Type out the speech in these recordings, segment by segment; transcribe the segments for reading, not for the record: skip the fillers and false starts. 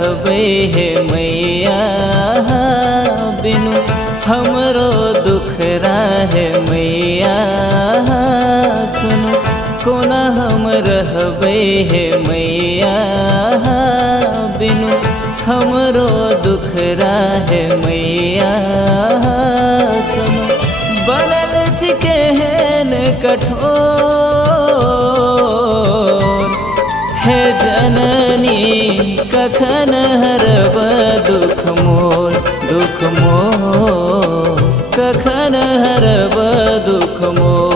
रहबे हे मैया, बिनु हमरो दुख राहे मैया। सुनु कोना हम रहबे हे मैया, बिनु हमरो दुख राहे मैया। सुनु बनल छी केहन कठोर, हे जननी कखन हरब दुख मोर, दुख मोर कखन हरब दुख मोर।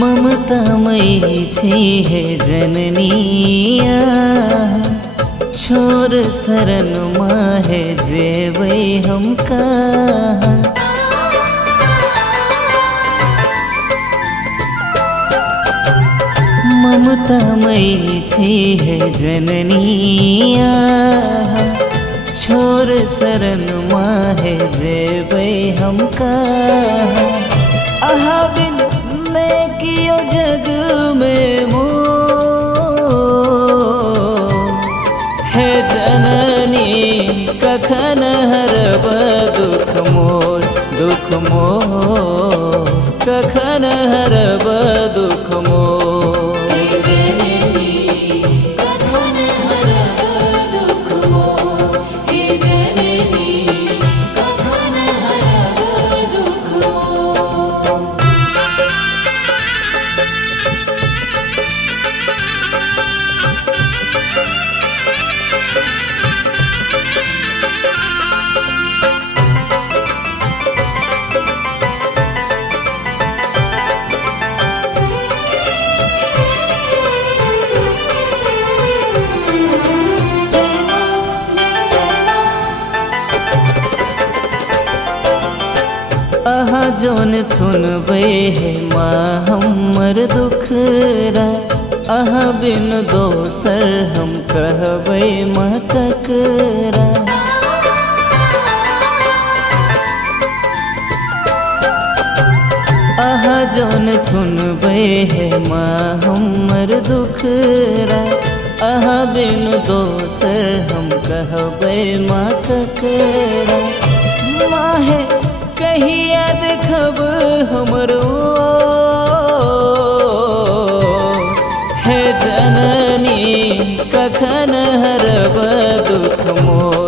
ममतामयी छी हे जननिया, छोर शरण माहे जेबै हम कहाँ। ममतामयी छी हे जननिया, छोर शरण माहे जेबै हम कहाँ। आहा बिन ने कियो जग में मोह, हे जननी कखन हरब दुख मोर, दुख मोर कखन हरब दुख मोर। आहा जोन सुनबे हे माँ हमर दुखरा, आहा बिन दोसर हम कहबै माँ ककरा। आहा जोन सुनबे हे माँ हमर दुखरा, आहा बिन दोसर हम कहबै माँ ककरा। माहे कहिया देखब हमरो, हे जननी कखन हरब दुख मोर,